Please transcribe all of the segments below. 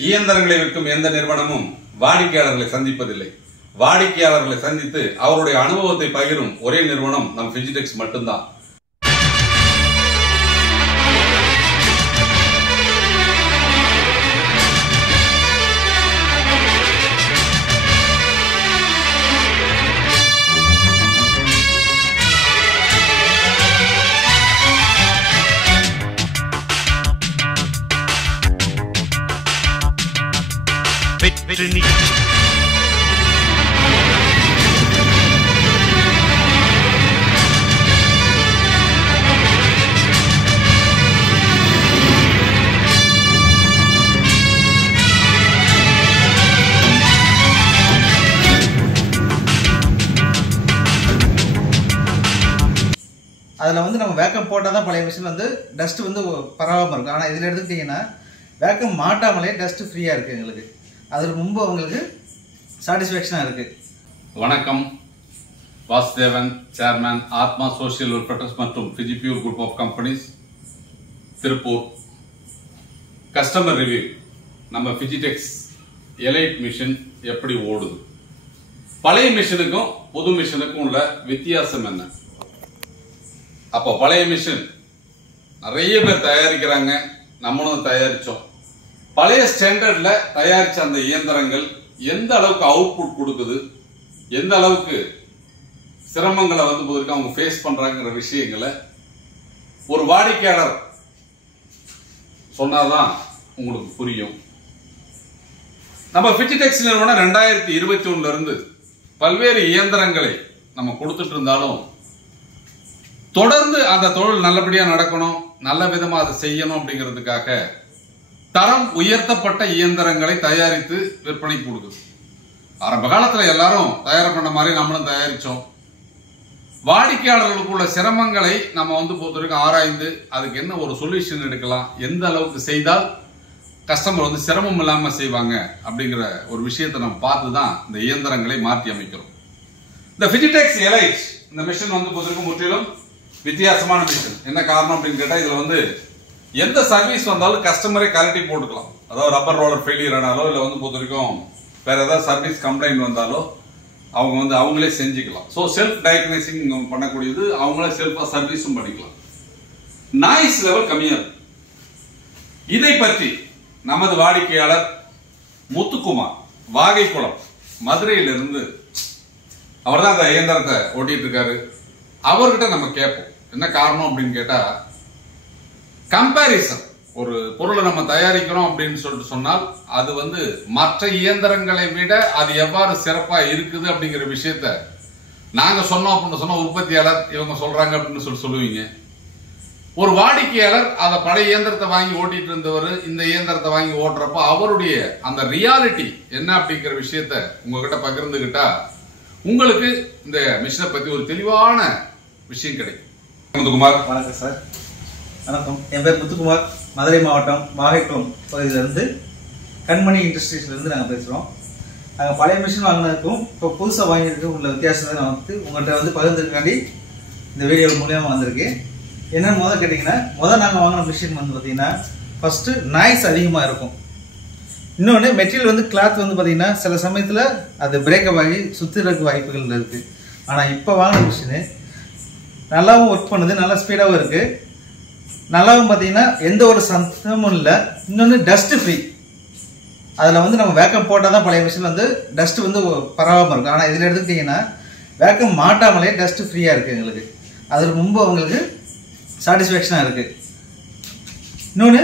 இயந்திரங்களை விற்கும் எந்த நிறுவனமும் வாடிக்கையாளர்களை சந்திப்பதில்லை. வாடிக்கையாளர்களை சந்தித்து அவருடைய அனுபவத்தை பகிரும் ஒரே நிறுவனம் நம் பிஜிடெக்ஸ் மட்டும்தான். அதில் வந்து நம்ம வேக்கம் போட்டால் தான் பழைய மிஷின் வந்து டஸ்ட் வந்து பரவாமல் இருக்கும். ஆனால் இதில் எடுத்துக்கிட்டிங்கன்னா வேக்கம் மாட்டாமலே டஸ்ட் ஃப்ரீயாக இருக்குது. எங்களுக்கு அதில் ரொம்ப உங்களுக்கு சாட்டிஸ்ஃபேக்ஷனாக இருக்குது. வணக்கம், Vasudevan, chairman, Atma social welfare trust மற்றும் பிஜிபியூர் group of companies, Tiruppur. Customer review. நம்ம பிஜிடெக்ஸ் எலைட் மிஷின் எப்படி ஓடுது, பழைய மிஷினுக்கும் புது மிஷினுக்கும் உள்ள வித்தியாசம் என்ன? அப்போ பழைய மிஷின் நிறைய பேர் தயாரிக்கிறாங்க, நம்மளும் தயாரிச்சோம். பழைய ஸ்டாண்டர்ட்ல தயாரிச்ச அந்த இயந்திரங்கள் எந்த அளவுக்கு அவுட்புட் கொடுக்குது, எந்த அளவுக்கு சிரமங்களை வந்து போதுக்கு அவங்க ஃபேஸ் பண்றாங்கிற விஷயங்களை ஒரு வாடிக்கையாளர் சொன்னாதான் உங்களுக்கு புரியும். நம்ம பிஜிடெக்ஸ் நிறுவனம் 2021 இருந்து பல்வேறு இயந்திரங்களை நம்ம கொடுத்துட்டு இருந்தாலும் தொடர்ந்து அந்த தொழில் நல்லபடியா நடக்கணும், நல்ல விதமா அதை செய்யணும் அப்படிங்கிறதுக்காக தரம் உயர்த்தப்பட்ட இயந்திரங்களை தயாரித்து விற்பனைக்கு கொடுக்குது. ஆரம்ப காலத்துல எல்லாரும் தயார் பண்ண மாதிரி நம்மளும் தயாரிச்சோம். வாடிக்கையாளர்களுக்குள்ள சிரமங்களை நம்ம வந்து பொறுத்தவரைக்கும் ஆராய்ந்து அதுக்கு என்ன ஒரு சொல்யூஷன் எடுக்கலாம், எந்த அளவுக்கு செய்தால் கஸ்டமர் வந்து சிரமம் இல்லாம செய்வாங்க அப்படிங்கிற ஒரு விஷயத்தை நம்ம பார்த்து தான் இந்த இயந்திரங்களை மாற்றி அமைக்கிறோம். இந்த பிஜிடெக்ஸ் எலைட் இந்த மிஷின் வந்து பொறுத்தவரைக்கும் முற்றிலும் வித்தியாசமான மிஷின். என்ன காரணம் அப்படின்னு கேட்டா இதுல வந்து எந்த சர்வீஸ் வந்தாலும் கஸ்டமரே கலட்டி போட்டுக்கலாம். அதாவது ரப்பர் ரோலர் ஃபெயிலியர் ஆனாலோ இல்ல வந்து பொறுத்த வரைக்கும் வேற ஏதாவது சர்வீஸ் கம்ப்ளைண்ட் வந்தாலோ அவங்க வந்து அவங்களே செஞ்சுக்கலாம். ஸோ செல்ஃப் டயக்னைசிங் பண்ணக்கூடியது, அவங்களே செல்ஃபா சர்வீஸும் பண்ணிக்கலாம். நாய்ஸ் லெவல் கம்மியா இருக்கு. இதை பற்றி நமது வாடிக்கையாளர் முத்துக்குமார், வாகைக்குளம், மதுரையிலிருந்து, அவர் தான் அந்த இயந்திரத்தை ஓட்டிட்டு இருக்காரு. அவர்கிட்ட நம்ம கேட்போம் என்ன காரணம் அப்படின்னு கேட்டா, கம்பாரிசன் ஒரு பொருளை நம்ம தயாரிக்கிறோம் அப்படின்னு சொல்லிட்டு சொன்னால் அது வந்து மற்ற இயந்திரங்களை விட அது எவ்வாறு சிறப்பா இருக்குது அப்படிங்கிற விஷயத்த நாங்க சொன்னோம் அப்படின்னு சொன்னா உற்பத்தியாளர் இவங்க சொல்றாங்க அப்படின்னு சொல்லுவீங்க. ஒரு வாடிக்கையாளர் அதை பழைய இயந்திரத்தை வாங்கி ஓட்டிட்டு இருந்தவர் இந்த இயந்திரத்தை வாங்கி ஓட்டுறப்ப அவருடைய அந்த ரியாலிட்டி என்ன அப்படிங்கிற விஷயத்த உங்ககிட்ட பகிர்ந்துகிட்டா உங்களுக்கு இந்த மிஷினை பத்தி ஒரு தெளிவான விஷயம் கிடைக்கும். முத்துக்குமார். வணக்கம் சார். வணக்கம், என் பேர் முத்துக்குமார். மதுரை மாவட்டம் வாகைக்குளம் பகுதியிலிருந்து கண்மணி இண்டஸ்ட்ரீஸ்லேருந்து நாங்கள் பேசுகிறோம். நாங்கள் பழைய மிஷின் வாங்கினதுக்கும் இப்போ புதுசாக வாங்கினதுக்கும் உள்ள வித்தியாசத்தை நான் வந்து உங்கள்கிட்ட வந்து பகிர்ந்துக்காண்டி இந்த வீடியோ மூலியமாக வந்திருக்கு. என்னென்னு முதல் கேட்டிங்கன்னா, நாங்கள் வாங்கின மிஷின் வந்து பார்த்தீங்கன்னா ஃபஸ்ட்டு நாய்ஸ் அதிகமாக இருக்கும். இன்னொன்று மெட்டீரியல் வந்து கிளாத் வந்து பார்த்தீங்கன்னா சில சமயத்தில் அது பிரேக்கப் ஆகி சுற்றுறதுக்கு வாய்ப்புகள் இருக்குது. ஆனால் இப்போ வாங்கின மிஷினு நல்லாவும் ஒர்க் பண்ணுது, நல்லா ஸ்பீடாகவும் இருக்குது. நல்லாவும் பார்த்தீங்கன்னா எந்த ஒரு சத்தமும் இல்லை. இன்னொன்று டஸ்ட்டு ஃப்ரீ. அதில் வந்து நம்ம வேக்கம் போட்டால் தான் பழைய மிஷின் வந்து டஸ்ட்டு வந்து பரவாமல் இருக்கும். ஆனால் இதில் எடுத்துக்கிட்டிங்கன்னா வேக்கம் மாட்டாமலே டஸ்ட்டு ஃப்ரீயாக இருக்குது. எங்களுக்கு அதில் ரொம்ப உங்களுக்கு சாட்டிஸ்ஃபேக்ஷனாக இருக்குது. இன்னொன்று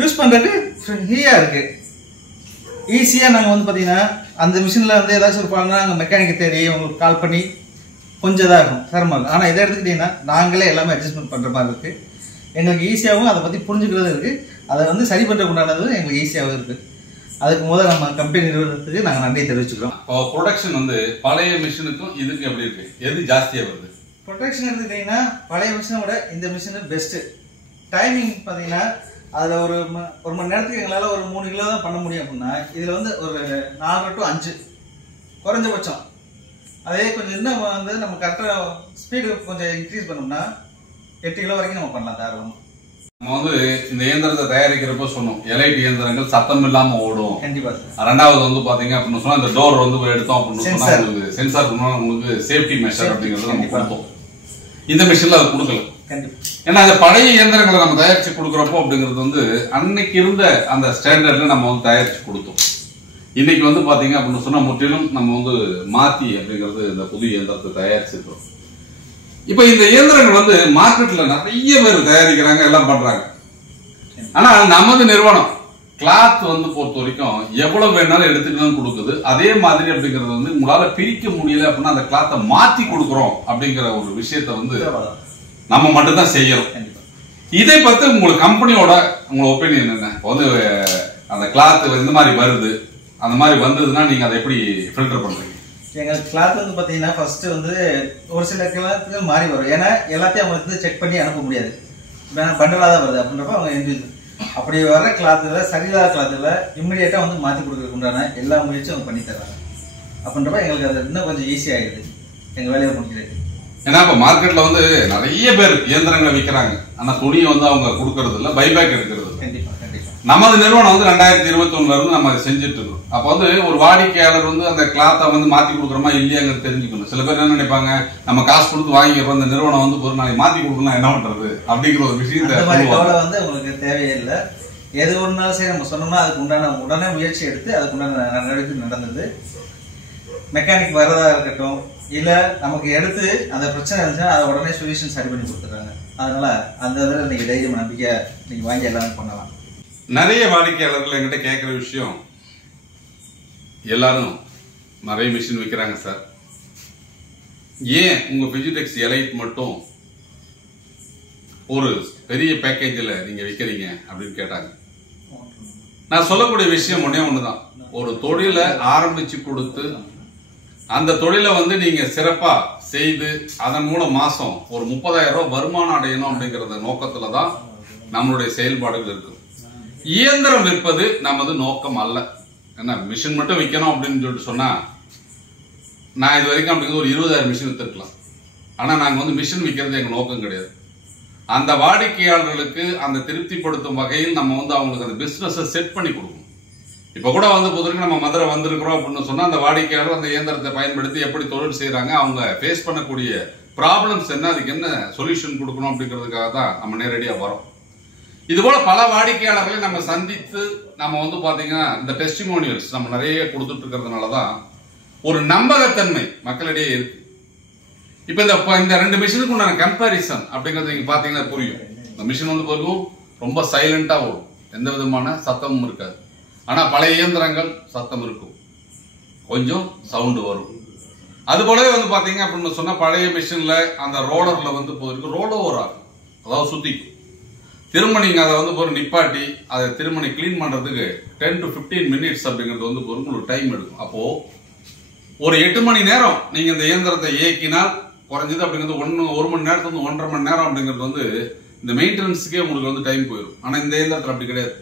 யூஸ் பண்ணுறதுக்கு ஃப்ரீயாக இருக்குது. ஈஸியாக நாங்கள் வந்து பார்த்தீங்கன்னா அந்த மிஷினில் வந்து ஏதாச்சும் ஒரு பாருன்னா நாங்கள் மெக்கானிக்கை தேடி உங்களுக்கு கால் பண்ணி கொஞ்சம் இதாக இருக்கும், சிரமம் இருக்கும். ஆனால் இதை எடுத்துக்கிட்டிங்கன்னா நாங்களே எல்லாமே அட்ஜஸ்ட்மெண்ட் பண்ணுற மாதிரி இருக்குது. எங்களுக்கு ஈஸியாகவும் அதை பற்றி புரிஞ்சுக்கிறது இருக்குது. அதை வந்து சரி பண்ணுறதுக்கு உண்டானது எங்களுக்கு ஈஸியாகவும் இருக்குது. அதுக்கு முதல்ல நம்ம கம்பெனி நிறுவனத்துக்கு நாங்கள் நன்றி தெரிவிச்சுக்கிறோம். இப்போ ப்ரொடக்ஷன் வந்து பழைய மிஷினுக்கும் இதுக்கு எப்படி இருக்கு, எது ஜாஸ்தியாக வருது? ப்ரொடக்ஷன் எடுத்துக்கிட்டிங்கன்னா பழைய மிஷினை விட இந்த மிஷினு பெஸ்ட்டு. டைமிங் பார்த்தீங்கன்னா அதில் ஒரு மணி நேரத்துக்கு எங்களால் ஒரு 3 கிலோ தான் பண்ண முடியும் அப்படின்னா இதில் வந்து ஒரு 4 to 5 குறைஞ்சபட்சம். அதே கொஞ்சம் இன்னும் வந்து நம்ம கரெக்டாக ஸ்பீடு கொஞ்சம் இன்க்ரீஸ் பண்ணோம்னா 8 கிலோ வரைக்கும் நம்ம பண்ணலாம் தாராளமாக. நம்ம வந்து இந்த இயந்திரத்தை தயாரிக்கிறப்ப சொன்னோம் எலைட் இயந்திரங்கள் சத்தம் இல்லாம ஓடும். கண்டிப்பா. ரெண்டாவது வந்து பாத்தீங்க அப்படின்னு சொன்னா இந்த டோர் வந்து எடுத்தோம் அப்படின்னு சொன்னா உங்களுக்கு சென்சார் உங்களுக்கு சேஃப்டி மெஷர் அப்படிங்கறது நம்ம கொடுத்தோம். இந்த மிஷின்ல அதை கொடுக்கல. ஏன்னா அந்த பழைய இயந்திரங்களை நம்ம தயாரிச்சு கொடுக்குறப்போ அப்படிங்கிறது வந்து அன்னைக்கு இருந்த அந்த ஸ்டாண்டர்ட்ல நம்ம வந்து தயாரிச்சு கொடுத்தோம். இன்னைக்கு வந்து பாத்தீங்க அப்படின்னு சொன்னா முற்றிலும் நம்ம வந்து மாத்தி அப்படிங்கிறது இந்த புது இயந்திரத்தை தயாரிச்சிருக்கோம். இப்ப இந்த இயந்திரங்கள் வந்து மார்க்கெட்ல நிறைய பேர் தயாரிக்கிறாங்க, எல்லாம் பண்றாங்க. ஆனா நமது நிறுவனம் கிளாத் வந்து பொறுத்த வரைக்கும் எவ்வளவு வேணாலும் எடுத்துக்கணும் கொடுக்குது. அதே மாதிரி அப்படிங்கறது வந்து உங்களால பிரிக்க முடியல அப்படின்னா அந்த கிளாத்தை மாத்தி கொடுக்குறோம் அப்படிங்கிற ஒரு விஷயத்த வந்து நம்ம மட்டும் தான் செய்யறோம். இதை பத்தி உங்களுக்கு கம்பெனியோட உங்களோட ஒப்பீனியன் என்ன? வந்து அந்த கிளாத் இந்த மாதிரி வருது, அந்த மாதிரி வந்ததுன்னா நீங்க அதை எப்படி ஃபில்டர் பண்றீங்க? எங்க கிளாத் வந்து பாத்தீங்கன்னா ஃபர்ஸ்ட் வந்து ஒரு சில கிளாத்துகள் மாறி வரும். ஏன்னா எல்லாத்தையும் அவங்க வந்து செக் பண்ணி அனுப்ப முடியாது, பண்டலா தான் வருது அப்படின்றப்ப அவங்க இண்டிவிஜுவல் அப்படி வர கிளாத்துல சரியில்லாத கிளாத்துல இம்மிடியேட்டா வந்து மாத்தி கொடுக்கறதுக்கு உண்டான எல்லா முயற்சியும் அவங்க பண்ணி தர்றாங்க. அப்படின்றப்ப எங்களுக்கு அது இன்னும் கொஞ்சம் ஈஸி ஆயிடுது எங்க வேலையை முடிக்கிறது. ஏன்னா இப்ப மார்க்கெட்ல வந்து நிறைய பேர் இயந்திரங்களை விற்கிறாங்க, ஆனா துணியை வந்து அவங்க கொடுக்கறது இல்ல, பைபேக் எடுக்கிறது. கண்டிப்பா கண்டிப்பா. நமது நிறுவனம் வந்து 2021 இருந்து நம்ம அதை செஞ்சுட்டு இருக்கோம். அப்ப வந்து ஒரு வாடிக்கையாளர் வந்து அந்த கிளாத்தை வந்து மாத்தி கொடுக்குறோமா இல்லையாங்கிறது தெரிஞ்சுக்கணும். சில பேர் என்ன நினைப்பாங்க, நம்ம காசு கொடுத்து வாங்கிக்கிறோம், இந்த நிறுவனம் வந்து ஒரு நாளைக்கு மாத்தி கொடுக்கணும் என்ன பண்றது அப்படிங்கிற ஒரு விஷயத்தை வந்து உங்களுக்கு தேவையில்லை. எது ஒன்னாலும் சரி நம்ம சொன்னோம்னா அதுக்கு உண்டான உடனே முயற்சி எடுத்து அதுக்கு உண்டான நடவடிக்கை நடந்தது. மெக்கானிக் வரதா இருக்கட்டும், இல்ல நமக்கு எடுத்து அந்த பிரச்சனை இருந்துச்சுன்னா அதை உடனே சொல்யூஷன் சரி பண்ணி கொடுத்துறாங்க. அதனால அந்த இதில் நீங்க தைரியம் நம்பிக்கை நீங்க வாங்கி எல்லாமே பண்ணலாம். நிறைய வாடிக்கையாளர்கள் என்கிட்ட கேட்கிற விஷயம், எல்லாரும் நிறைய மிஷின் விற்கிறாங்க சார், ஏன் உங்க பிஜிடெக்ஸ் எலைட் மட்டும் ஒரு பெரிய பேக்கேஜில் நீங்க விற்கிறீங்க அப்படின்னு கேட்டாங்க. நான் சொல்லக்கூடிய விஷயம் ஒன்னே ஒண்ணுதான், ஒரு தொழிலை ஆரம்பிச்சு கொடுத்து அந்த தொழிலை வந்து நீங்க சிறப்பா செய்து அதன் மூலம் மாசம் ஒரு 30,000 ரூபாய் வருமானம் அடையணும் அப்படிங்கறத நோக்கத்துல தான் நம்மளுடைய செயல்பாடுகள் இருக்கு. இயந்திரம் விற்பது நமது நோக்கம் அல்ல. என்ன மிஷின் மட்டும் விற்கணும் அப்படின்னு சொல்லிட்டு சொன்னா, நான் இது வரைக்கும் அப்படிங்கிறது ஒரு 20,000 மிஷின் வித்துருக்கலாம். ஆனா நாங்க வந்து மிஷின் விற்கிறது எங்க நோக்கம் கிடையாது. அந்த வாடிக்கையாளர்களுக்கு அந்த திருப்திப்படுத்தும் வகையில் நம்ம வந்து அவங்களுக்கு அந்த பிசினஸை செட் பண்ணி கொடுக்கணும். இப்ப கூட வந்து பொதுவாக நம்ம மதுரை வந்திருக்கிறோம் அப்படின்னு சொன்னா அந்த வாடிக்கையாளர் அந்த இயந்திரத்தை பயன்படுத்தி எப்படி தொழில் செய்யறாங்க, அவங்க ஃபேஸ் பண்ணக்கூடிய ப்ராப்ளம்ஸ் என்ன, அதுக்கு என்ன சொல்யூஷன் கொடுக்கணும் அப்படிங்கிறதுக்காக தான் நம்ம நேரடியா வரோம். இது போல பல வாடிக்கையாளர்களை நம்ம சந்தித்து நம்ம வந்து பாத்தீங்கன்னா இந்த டெஸ்டிமோனியல்ஸ் நம்ம நிறைய கொடுத்துட்டு இருக்கிறதுனாலதான் ஒரு நம்பகத்தன்மை மக்களிடையே இருக்கு. இப்ப இந்த 2 மிஷினுக்கு உண்டான கம்பேரிசன் அப்படிங்கறது நீங்க பாத்தீங்கன்னா புரியும். இந்த மிஷின் வந்து பாருக்கும் ரொம்ப சைலண்டா வரும், எந்த விதமான சத்தமும் இருக்காது. ஆனா பழைய இயந்திரங்கள் சத்தம் இருக்கும், கொஞ்சம் சவுண்டு வரும். அது போலவே வந்து பாத்தீங்க அப்படின்னு சொன்னா பழைய மிஷின்ல அந்த ரோலர்ல வந்து போயிருக்கு ரோல் ஓவர் ஆகும், அதாவது சுத்திக்கும். திரும்ப நீங்க அதை வந்து ஒரு நிப்பாட்டி அதை திரும்ப கிளீன் பண்றதுக்கு 10 to 15 minutes அப்படிங்கிறது வந்து உங்களுக்கு டைம் எடுக்கும். அப்போ ஒரு 8 மணி நேரம் நீங்க இந்த இயந்திரத்தை இயக்கினால் குறைஞ்சது அப்படிங்கிறது 1 மணி நேரத்துல வந்து 1.5 மணி நேரம் அப்படிங்கிறது வந்து இந்த மெயின்டெனன்ஸுக்கே உங்களுக்கு வந்து டைம் போயிடும். ஆனா இந்த இயந்திரத்துல அப்படி கிடையாது.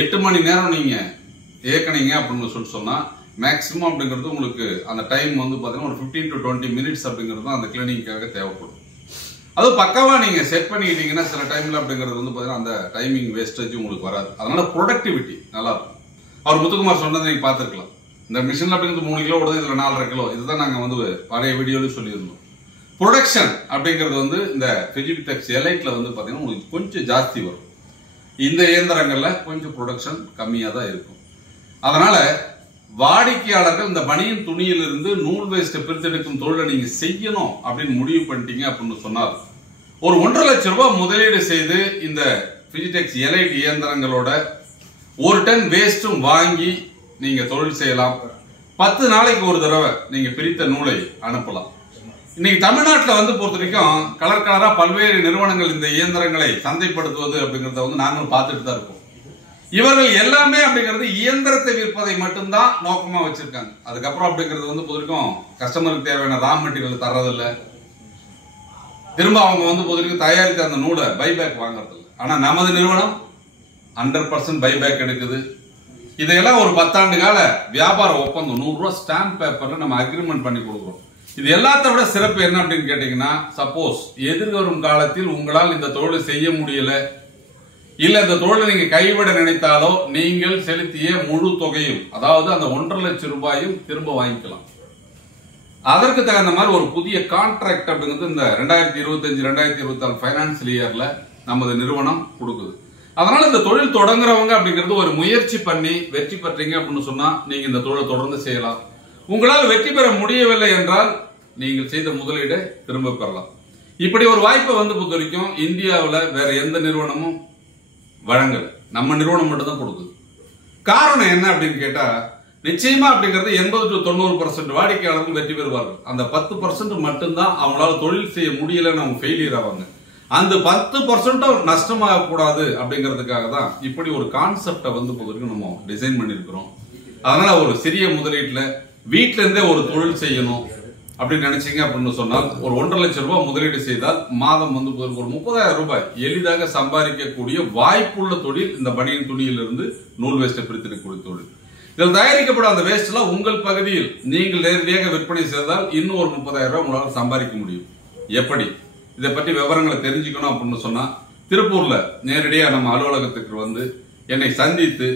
8 மணி நேரம் நீங்க இயக்கினீங்க அப்படின்னு சொல்லிட்டு சொன்னா மேக்சிமம் அப்படிங்கிறது உங்களுக்கு அந்த டைம் வந்து பாத்தீங்கன்னா ஒரு 15 to 20 minutes அப்படிங்கிறது அந்த கிளீனிங்காக தேவைப்படும். அது பக்காவா நீங்க செட் பண்ணிக்கிட்டீங்கன்னா சில டைம்ல அப்படிங்கிறது வந்து பாத்தீங்கன்னா அந்த டைமிங் வேஸ்டேஜ் உங்களுக்கு வராது. அதனால ப்ரொடக்டிவிட்டி நல்லா இருக்கும். அவர் முத்துக்குமார் சொன்னதை நீங்க பாத்துருக்கலாம். இந்த மிஷின்ல அப்படிங்கிறது 3 கிலோ ஓடுது, இதுல 4.5 கிலோ. இதுதான் நாங்க வந்து பழைய வீடியோலயும் சொல்லியிருந்தோம். ப்ரொடக்ஷன் அப்படிங்கிறது வந்து இந்த பிஜிடெக்ஸ் எலைட்ல வந்து பாத்தீங்கன்னா உங்களுக்கு கொஞ்சம் ஜாஸ்தி வரும். இந்த இயந்திரங்கள்ல கொஞ்சம் ப்ரொடக்ஷன் கம்மியா தான் இருக்கும். அதனால வாடிக்கையாளர்கள் இந்த பனியன் துணியிலிருந்து நூல் வேஸ்ட்டை பிரித்தெடுக்கும் தொழிலை நீங்க செய்யணும் அப்படின்னு முடிவு பண்ணிட்டீங்க அப்படின்னு சொன்னால் ஒரு 1.5 லட்சம் ரூபாய் முதலீடு செய்து இந்த பிஜிடெக்ஸ் எலைட் இயந்திரங்களோட 1 டன் வேஸ்டும் வாங்கி நீங்க தொழில் செய்யலாம். 10 நாளைக்கு ஒரு தடவை நீங்க பிரித்த நூலை அனுப்பலாம். இன்னைக்கு தமிழ்நாட்டில் வந்து பொறுத்த வரைக்கும் கலர் கலரா பல்வேறு நிறுவனங்கள் இந்த இயந்திரங்களை சந்தைப்படுத்துவது அப்படிங்கறத வந்து நாங்களும் பார்த்துட்டு தான் இருக்கோம். இவர்கள் எல்லாமே அப்படிங்கிறது இயந்திரத்தை விற்பதை மட்டும்தான் நோக்கமா வச்சிருக்காங்க. அதுக்கப்புறம் அப்படிங்கிறது வந்து பொதுவரைக்கும் கஸ்டமருக்கு தேவையான ரா மெட்டீரியல் தர்றதில்ல, திரும்ப அவங்க வந்து பொதுவரைக்கும் தயாரித்த அந்த நூலை பைபேக் வாங்கறது இல்லை. ஆனா நமது நிறுவனம் 100% பைபேக் எடுக்குது. இதையெல்லாம் ஒரு 10 ஆண்டு கால வியாபார ஒப்பந்தம் 100 ரூபாய் ஸ்டாம்ப் பேப்பர்ல நம்ம அக்ரிமெண்ட் பண்ணி கொடுக்குறோம். இது எல்லாத்த விட சிறப்பு என்ன அப்படின்னு கேட்டீங்கன்னா, சப்போஸ் எதிர்வரும் காலத்தில் உங்களால் இந்த தொழிலை செய்ய முடியல, இல்ல இந்த தொழிலை நீங்க கைவிட நினைத்தாலோ நீங்கள் செலுத்திய முழு தொகையும், அதாவது அந்த 1.5 லட்சம் ரூபாயும் திரும்ப வாங்கிக்கலாம். அதற்கு தகுந்த மாதிரி ஒரு புதிய கான்ட்ராக்ட் அப்படிங்கிறது இந்த 2025-2026 பைனான்சியல் இயர்ல நமது நிறுவனம் கொடுக்குது. அதனால இந்த தொழில் தொடங்குறவங்க அப்படிங்கிறது ஒரு முயற்சி பண்ணி வெற்றி பெற்றீங்க அப்படின்னு சொன்னா நீங்க இந்த தொழிலை தொடர்ந்து செய்யலாம். உங்களால் வெற்றி பெற முடியவில்லை என்றால் நீங்கள் செய்த முதலீடை திரும்ப பெறலாம். இப்படி ஒரு வாய்ப்பை பொறுத்த வரைக்கும் இந்தியாவில் வேற எந்த நிறுவனமும் வழங்கல, நம்ம நிறுவனம் மட்டும் தான் கொடுக்குது. காரணம் என்ன அப்படின்னு கேட்டா, நிச்சயமா அப்படிங்கிறது 80 to 90% வாடிக்கையாளர்கள் வெற்றி பெறுவார்கள். அந்த 10% மட்டும்தான் அவங்களால தொழில் செய்ய முடியலன்னு அவங்க ஃபெயிலியர் ஆவாங்க. அந்த 10% நஷ்டமாக கூடாது அப்படிங்கிறதுக்காக தான் இப்படி ஒரு கான்செப்டை பொறுத்தவரைக்கும் நம்ம டிசைன் பண்ணிருக்கிறோம். அதனால ஒரு சிறிய முதலீட்டுல வீட்டில இருந்தே ஒரு தொழில் செய்யணும் அப்படின்னு நினைச்சீங்க அப்படின்னு சொன்னால் ஒரு 1.5 லட்சம் ரூபாய் முதலீடு செய்தால் மாதம் ஒரு 30,000 ரூபாய் எளிதாக சம்பாதிக்கக்கூடிய வாய்ப்புள்ள தொழில் இந்த பனியன் துணியிலிருந்து நூல் வேஸ்ட்டை பிரித்தெடுக்கக்கூடிய தொழில். இதில் தயாரிக்கப்படும் அந்த வேஸ்ட் எல்லாம் உங்கள் பகுதியில் நீங்கள் நேரடியாக விற்பனை செய்தால் இன்னும் ஒரு 30,000 ரூபாய் உங்களால் சம்பாதிக்க முடியும். எப்படி இதை பற்றி விவரங்களை தெரிஞ்சுக்கணும் அப்படின்னு சொன்னா திருப்பூர்ல நேரடியா நம்ம அலுவலகத்துக்கு என்னை சந்தித்து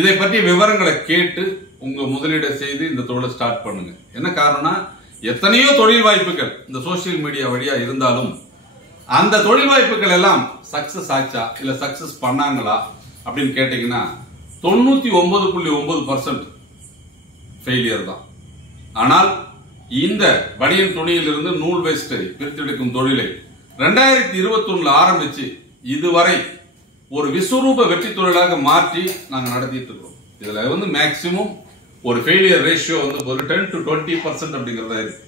இதை பற்றி விவரங்களை கேட்டு உங்க முதலீடை செய்து இந்த தொழிலை ஸ்டார்ட் பண்ணுங்க. என்ன காரணம்னா, எத்தனையோ தொழில் வாய்ப்புகள் இந்த சோசியல் மீடியா வழியா இருந்தாலும் அந்த தொழில் வாய்ப்புகள் எல்லாம் சக்சஸ் ஆச்சா இல்ல சக்சஸ் பண்ணாங்களா அப்படின்னு கேட்டீங்கன்னா 99.9% ஃபெயிலியர் தான். ஆனால் இந்த பனியன் துணியிலிருந்து நூல் வேஸ்டை பிரித்தெடுக்கும் தொழிலை 2021 ஆரம்பிச்சு இதுவரை ஒரு விஸ்வரூப வெற்றி தொழிலாக மாற்றி நாங்க நடத்திட்டு இருக்கோம். இதுல மேக்சிமம் ஒரு ஃபெயிலியர் ரேஷியோ 10 to 20% அப்படிங்கறதா இருக்கு.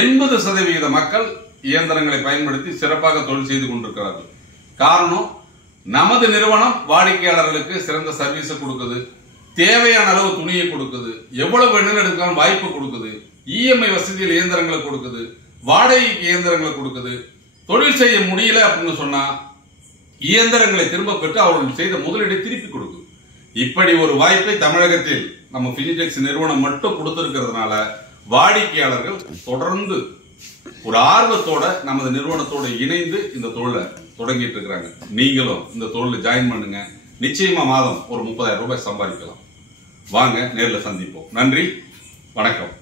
80% மக்கள் இயந்திரங்களை பயன்படுத்தி சிறப்பாக தொழில் செய்து கொண்டிருக்கிறார்கள். காரணம், நமது நிறுவனம் வாடிக்கையாளர்களுக்கு சிறந்த சர்வீஸ் கொடுக்குது, தேவையான அளவு துணியை கொடுக்குது, எவ்வளவு வேணும்னு எடுக்கலாம் வாய்ப்பு கொடுக்குது, இஎம்ஐ வசதியில் இயந்திரங்களை கொடுக்குது, வாடகைக்கு இயந்திரங்களை கொடுக்குது. தொழில் செய்ய முடியல அப்படின்னு சொன்னா இயந்திரங்களை திரும்ப பெற்று அவர்கள் செய்த முதலீடை திருப்பி கொடுக்குது. இப்படி ஒரு வாய்ப்பை தமிழகத்தில் நம்ம பினிடெக்ஸ் நிறுவனம் மட்டும் கொடுத்திருக்கிறதுனால வாடிக்கையாளர்கள் தொடர்ந்து ஒரு ஆர்வத்தோட நமது நிறுவனத்தோட இணைந்து இந்த தொழிலை தொடங்கிட்டு இருக்கிறாங்க. நீங்களும் இந்த தொழில ஜாயின் பண்ணுங்க. நிச்சயமா மாதம் ஒரு 30,000 ரூபாய் சம்பாதிக்கலாம். வாங்க நேரில் சந்திப்போம். நன்றி, வணக்கம்.